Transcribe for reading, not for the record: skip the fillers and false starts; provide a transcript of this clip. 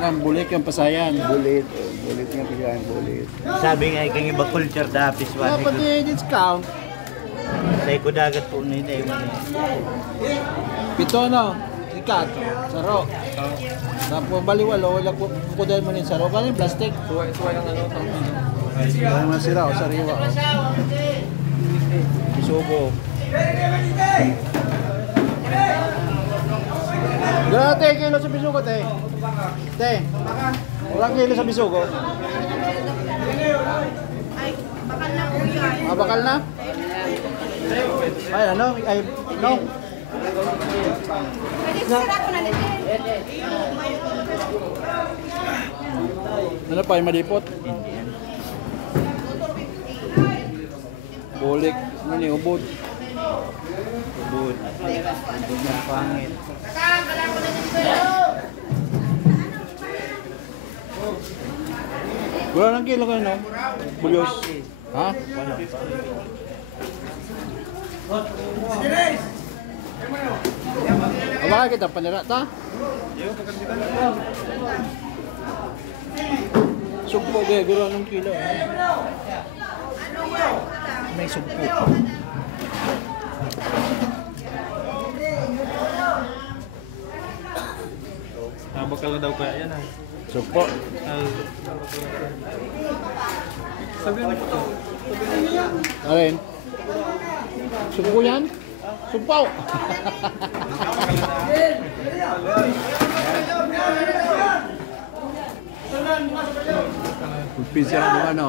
Ang bulik yung pasayan. Bulit. Bulit nga pisayan, bulit. Sabi nga ikang iba culture dapis Kaya pati discount. sa ikudagat po na yun. Pito no? Ikat. Saro. Tapos baliwalo. Wala ko dahil mo rin saro. Kaya yung plastic. Tuwa yung ano. Kaya masira o sariwa. Bisugo. Dati kilo sa bisugo, te. Te. Walang kilo sa bisugo. Ay, bakal na po yan. Ah, bakal na? Ay, ano? Ay, no. Pwede sira ko na nito. Ano pa yung malipot? Bulik. Ano yung ubod? Ubod. Ubod ng pangit. Wala ng kilo kayo, no? Bulyos. Ha? Abaka kita, panira ta? Sugpo, gaya, guro anong kilo. May sugpo. Bakal na daw kaya yan ah. Sugpo. Sabi mo ito. Alin? Sugpo yan? Sugpaw! Pulpisa ng ano.